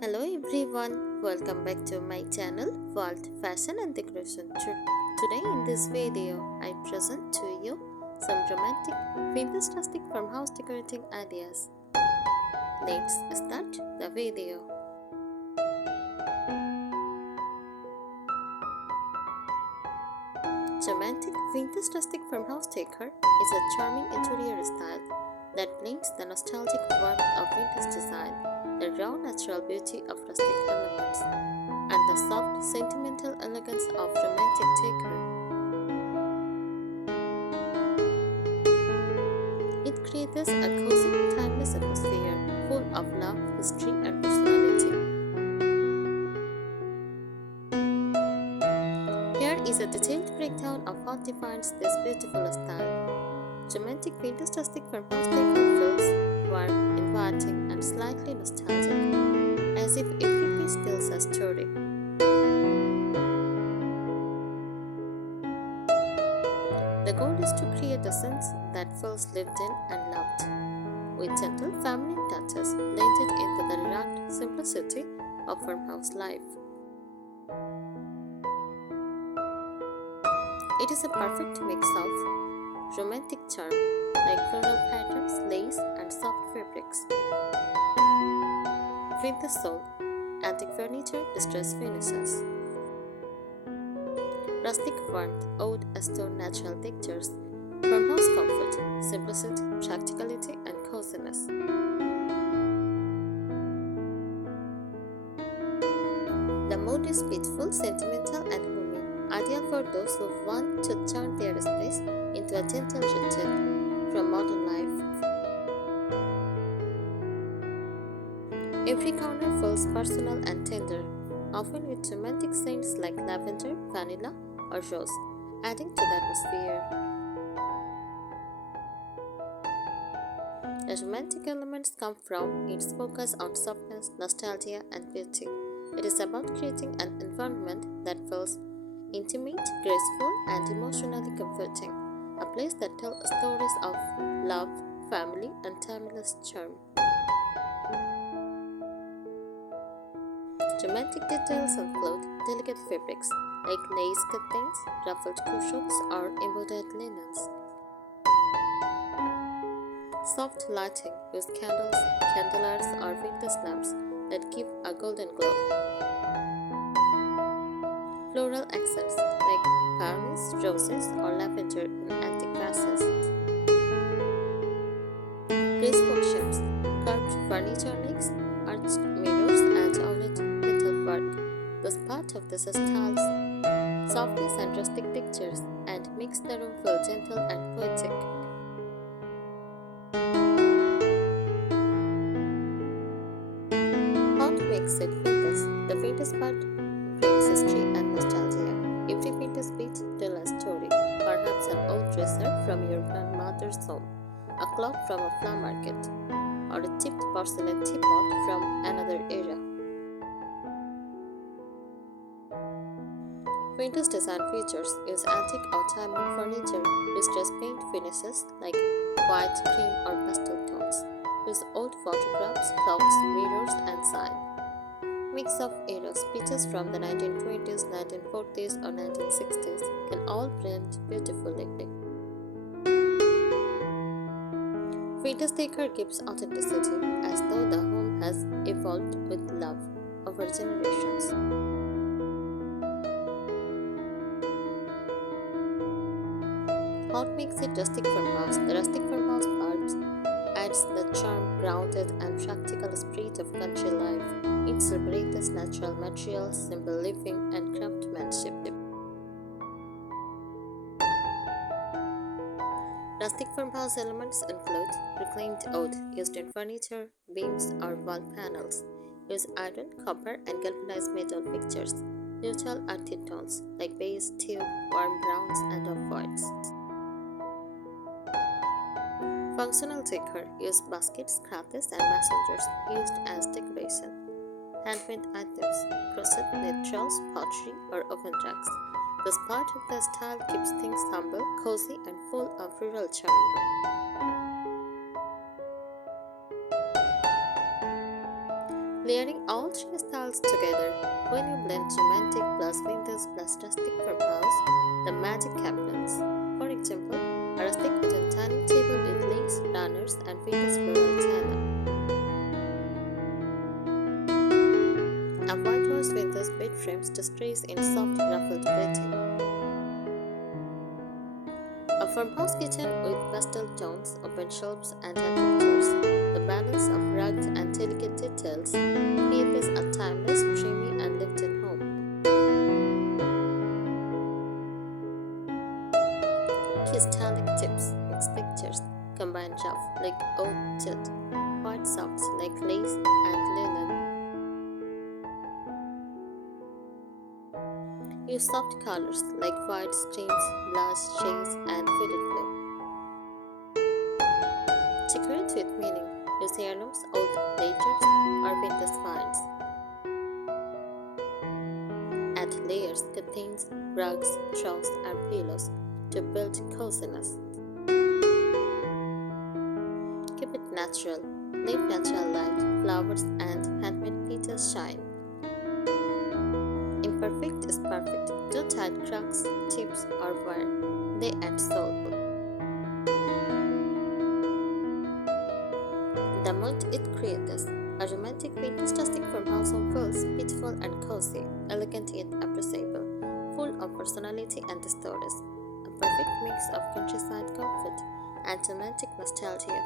Hello everyone, welcome back to my channel World Fashion and Decoration. Today in this video, I present to you some romantic vintage rustic farmhouse decorating ideas. Let's start the video. Romantic vintage rustic farmhouse decor is a charming interior style that blends the nostalgic warmth of vintage design, the raw natural beauty of rustic elements, and the soft sentimental elegance of romantic decor. It creates a cozy, timeless atmosphere full of love, history, and personality. Here is a detailed breakdown of what defines this beautiful style. Romantic vintage rustic farmhouse decor feels warm, inviting, and slightly nostalgic, as if every piece tells a story. The goal is to create a sense that feels lived in and loved, with gentle feminine touches blended into the rugged simplicity of farmhouse life. It is a perfect mix of romantic charm, like floral patterns, lace, and soft fabrics, with the soul, antique furniture, distressed finishes, rustic warmth, old stone natural textures, farmhouse comfort, simplicity, practicality, and coziness. The mood is peaceful, sentimental, and homey, ideal for those who want to turn their space into a gentle retreat from modern life. Every corner feels personal and tender, often with romantic scents like lavender, vanilla, or rose, adding to the atmosphere. The romantic elements come from its focus on softness, nostalgia, and beauty. It is about creating an environment that feels intimate, graceful, and emotionally comforting, a place that tells stories of love, family, and timeless charm. Romantic details include delicate fabrics like lace curtains, ruffled cushions, or embroidered linens. Soft lighting with candles, candelabras, or vintage lamps that give a golden glow. Floral accents like peonies, roses, or lavender in antique vases. Graceful shapes, carved furniture legs, arched mirrors, and ornate metalwork. The part of this style's softness and rustic textures and makes the room feel gentle and poetic. What makes it vintage? The vintage part brings history and nostalgia. Every vintage piece tells a story, perhaps an old dresser from your grandmother's home, a clock from a flower market, or a chipped porcelain teapot from another era. Vintage design features use antique or diamond furniture, distressed paint finishes like white, cream, or pastel tones, use old photographs, clocks, mirrors, and sign. Mix of eras, pieces from the 1920s, 1940s, or 1960s can all blend beautifully. Vintage decor gives authenticity, as though the home has evolved with love over generations. What makes it rustic farmhouse? The rustic farmhouse part adds the charm, grounded, and practical spirit of country life. It celebrates natural materials, simple living, and craftsmanship. Rustic farmhouse elements include reclaimed wood used in furniture, beams, or wall panels. Use iron, copper, and galvanized metal fixtures. Neutral earthy tones like beige, teal, warm browns, and off-whites. Functional decor use baskets, crates, and messengers used as decoration. Handmade items, crochet, neutrals, pottery, or oven racks. This part of the style keeps things humble, cozy, and full of rural charm. Layering all three styles together, when you blend romantic plus vintage plus rustic farmhouse, the magic happens. For example, a rustic wooden dining table with lace, runners, and vintage floral china. A whitewashed vintage bed frames to strays in soft ruffled bedding. A farmhouse kitchen with pastel tones, open shelves, and antique chairs. The balance of rugged and delicate details create this a timeless, dreamy, and lived-in home. Key styling tips: mix textures, combine rough like oak jute, white softs like lace and linen. Use soft colors like white streams, blush shades, and faded blue. Decorate with meaning. Use heirlooms, old platters, or vintage finds. Add layers, curtains, rugs, shawls, and pillows to build coziness. Keep it natural. Let natural light, flowers, and handmade pieces shine. Imperfect is perfect. Don't add cracks, chips, or wear. They add soul. The mood it creates. A romantic vintage rustic farmhouse home feels beautiful and cozy, elegant yet appreciable, full of personality and stories. A perfect mix of countryside comfort and romantic nostalgia.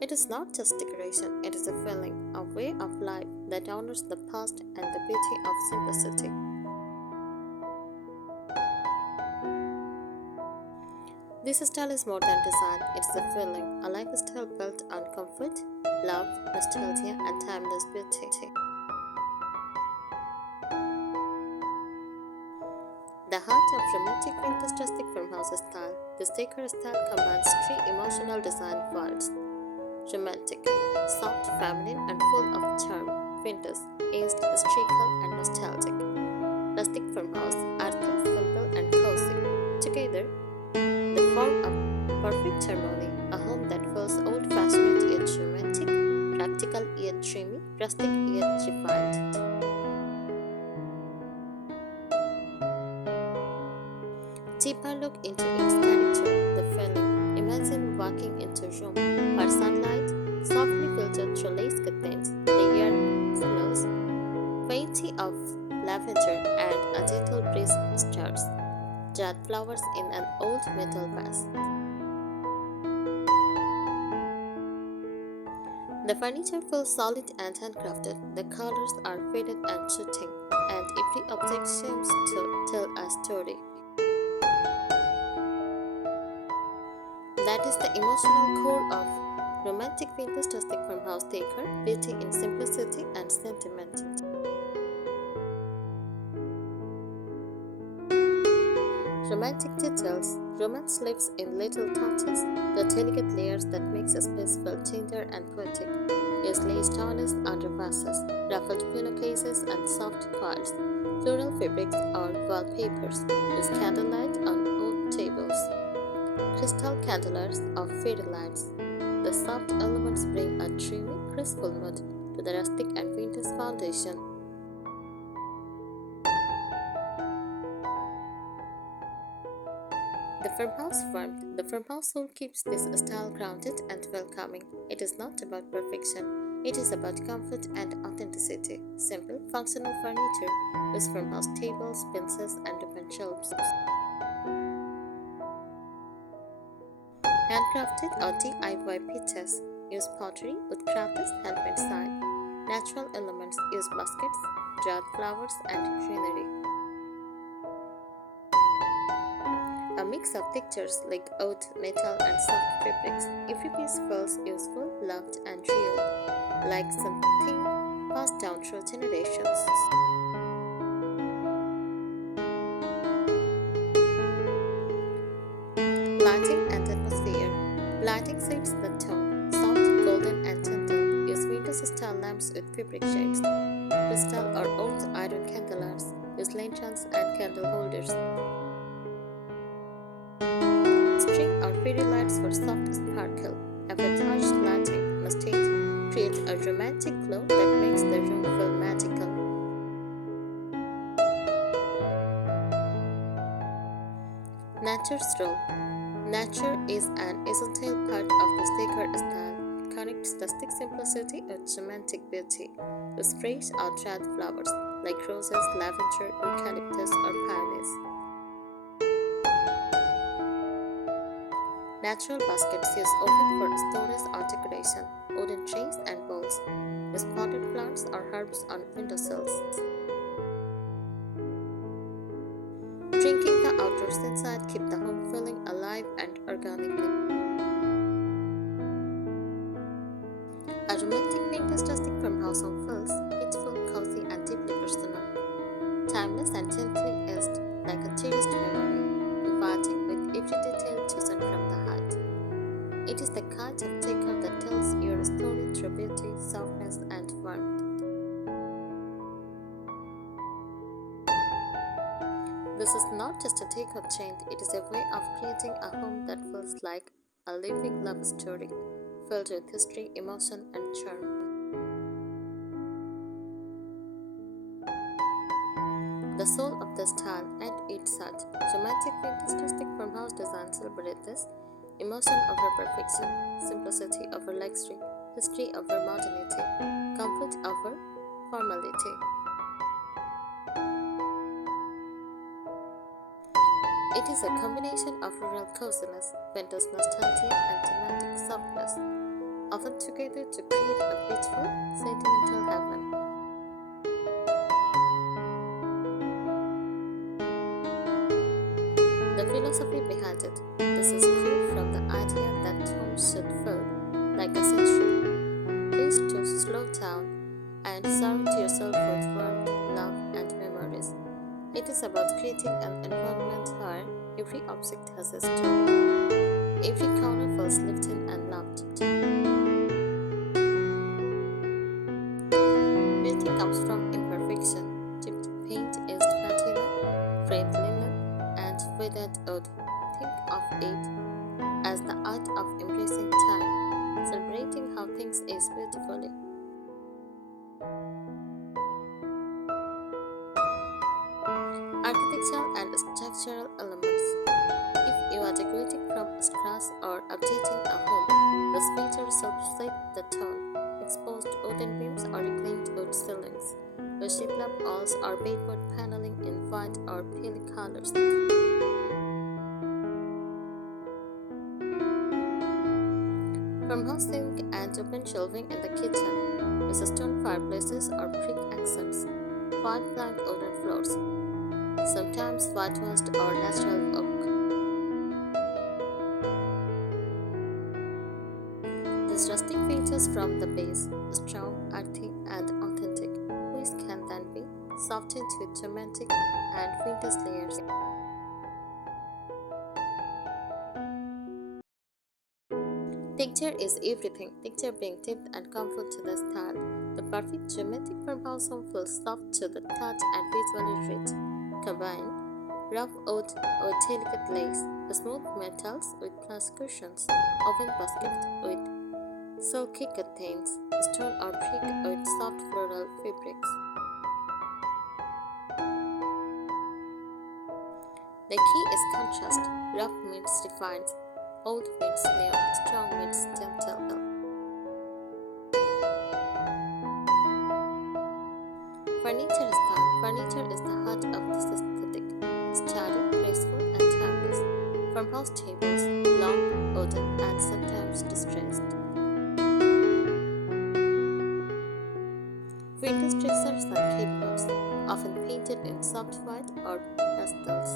It is not just decoration, it is a feeling, a way of life that honors the past and the beauty of simplicity. This style is more than design, it's a feeling, a lifestyle built on comfort, love, nostalgia, and timeless beauty. The heart of romantic vintage rustic farmhouse style, this decor style combines three emotional design worlds. Romantic, soft, feminine, and full of charm. Vintage, aged, historical, and nostalgic. Rustic farmhouse, earthy, simple, and cozy. Together, they form a perfect harmony, a home that feels old-fashioned yet romantic, practical yet dreamy, rustic yet refined. Deeper look into each character, the feeling. Imagine walking into a room where sunlight, softly filtered through lace curtains, the air smells faintly of lavender and a gentle breeze stirs dried flowers in an old metal vase. The furniture feels solid and handcrafted. The colors are faded and shooting, and every object seems to tell a story. That is the emotional core of romantic vintage rustic farmhouse decor, beauty in simplicity and sentiment. Romantic details. Romance lives in little touches, the delicate layers that makes a space feel tender and poetic. Use lace tarnish under vases, ruffled pillowcases and soft quilts, floral fabrics or wallpapers. Use candlelight on oak tables. Crystal candeliers of fairy lights. The soft elements bring a dreamy, graceful mood to the rustic and vintage foundation. The farmhouse warmth. The farmhouse soul keeps this style grounded and welcoming. It is not about perfection. It is about comfort and authenticity. Simple, functional furniture with farmhouse tables, benches, and open shelves. Handcrafted or DIY pieces. Use pottery, wood crafts, handmade sign. Natural elements. Use baskets, dried flowers, and greenery. A mix of textures like wood, metal, and soft fabrics. Every piece feels useful, loved, and real, like something passed down through generations. Lighting and atmosphere. Lighting sets the tone, soft, golden, and gentle. Use vintage-style lamps with fabric shades, crystal or old iron candelabras. Use lanterns and candle holders. String or fairy lights for soft sparkle. Avoid antique glow that makes the room feel magical. Nature's role. Nature is an essential part of this decor style. It connects rustic simplicity with romantic beauty. Use fresh or dried flowers like roses, lavender, eucalyptus, or peonies. Natural baskets used often for storage or decoration. Wooden trays and bowls. Use potted plants or herbs on windowsills. Drinking the outdoors inside keep the home feeling alive and organically. A romantic vintage rustic farmhouse home feels peaceful, cozy, and deeply personal. Timeless and gently aged, like a cherished memory, inviting with every detail chosen from the heart. It is the kind of decor that tells your story through beauty, softness, and warmth. This is not just a decor trend, it is a way of creating a home that feels like a living love story, filled with history, emotion, and charm. The soul of the style and its heart. Romantic vintage rustic farmhouse design celebrate this emotion over perfection, simplicity over luxury, history over modernity, comfort over formality. It is a combination of rural coziness, vintage nostalgia, and romantic softness, often together to create a peaceful, sentimental heaven. The philosophy behind it. This is grew from the idea that homes should feel like a sanctuary, place to slow down and surround yourself with warmth, love, and memories. It is about creating an environment where every object has a story, every corner feels lifted and loved. Beauty comes from imperfection. Chipped paint is patina, frayed linen, and withered wood. Think of it as the art of embracing time, celebrating how things is beautifully. Architectural and structural elements. If you are decorating from scratch or updating a home, this feature helps set the tone. Exposed wooden beams or reclaimed wood ceilings, with shiplap walls or bedboard paneling in white or pale colors. Farmhouse sink and open shelving in the kitchen, with stone fireplaces or brick accents, white plank wooden floors, sometimes whitewashed or natural oak. These rustic features from the base, strong, earthy, and authentic, which can then be softened with romantic and vintage layers. Texture is everything. Texture brings depth and comfort to the style. The perfect romantic farmhouse home feels soft to the touch and visually rich. Combine rough wood with delicate lace, smooth metals with plush cushions, oven basket with silky curtains, stone or brick with soft floral fabrics. The key is contrast. Rough meets refined, old meets new, strong meets gentle. Furniture style. Furniture is the heart of this aesthetic. Sturdy, graceful, and timeless. Farmhouse tables, long, wooden, and sometimes distressed. Vintage dressers and cabinets, often painted in soft white or pastels.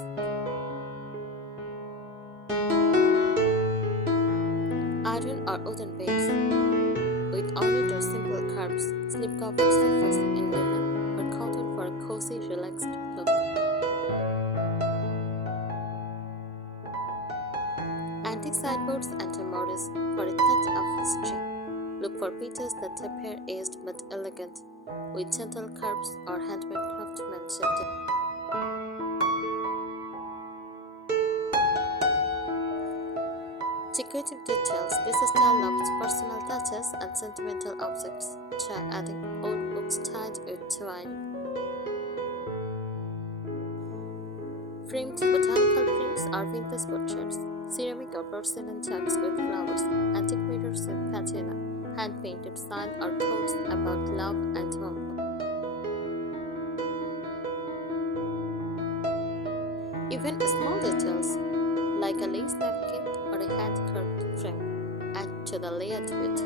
Iron or wooden beds, with ornate or simple carves, slipcover sofas in linen or cotton for a cozy, relaxed look. Antique sideboards and armoires for a touch of history. Look for pieces that appear aged but elegant, with gentle curves or handmade craftsmanship. Decorative details. This style loves personal touches and sentimental objects. Try adding old books tied with twine. Framed botanical prints are vintage portraits. Ceramic or porcelain jugs with flowers. Antique mirrors with patina. Hand-painted signs are quotes about love and home. Even small details like a lace napkin or a hand-carved frame add to the layered beauty.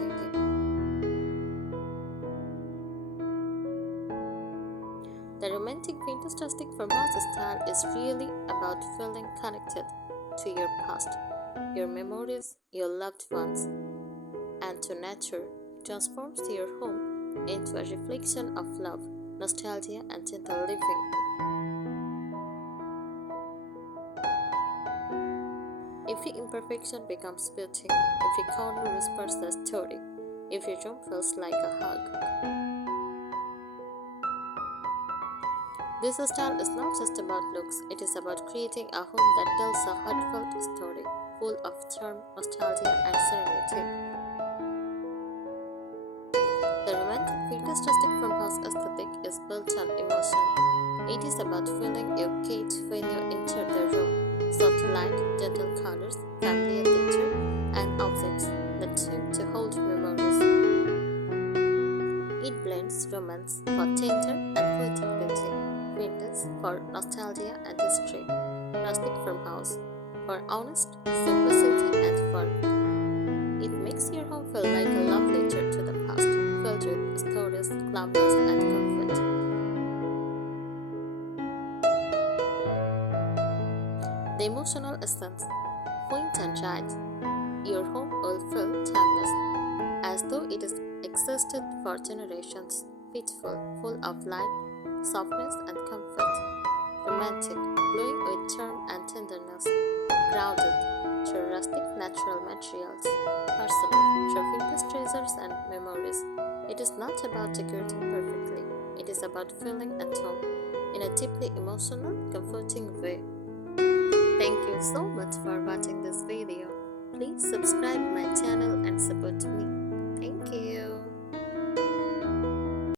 The romantic vintage rustic farmhouse style is really about feeling connected to your past, your memories, your loved ones, and to nature. It transforms your home into a reflection of love, nostalgia, and gentle living. Every imperfection becomes beauty, every corner whispers a story, every room feels like a hug. This style is not just about looks, it is about creating a home that tells a heartfelt story, full of charm, nostalgia, and serenity. The romantic vintage rustic farmhouse aesthetic is built on emotion. It is about feeling your cage when you enter the room. Soft light, gentle colors, familiar texture, and objects that seem to hold memories. It blends romance for tender and poetic beauty, vintage for nostalgia and history, rustic farmhouse for honest simplicity and fun. It makes your home feel like a love letter to the past, filled with stories, calmness, and comfort. The emotional essence. Point and right. Your home will feel timeless, as though it has existed for generations, peaceful, full of light, softness, and comfort. Romantic, glowing with charm and tenderness. Grounded through rustic natural materials. Personal, through vintage treasures and memories. It is not about decorating perfectly, it is about feeling at home in a deeply emotional, comforting way. Thank you so much for watching this video. Please subscribe my channel and support me. Thank you.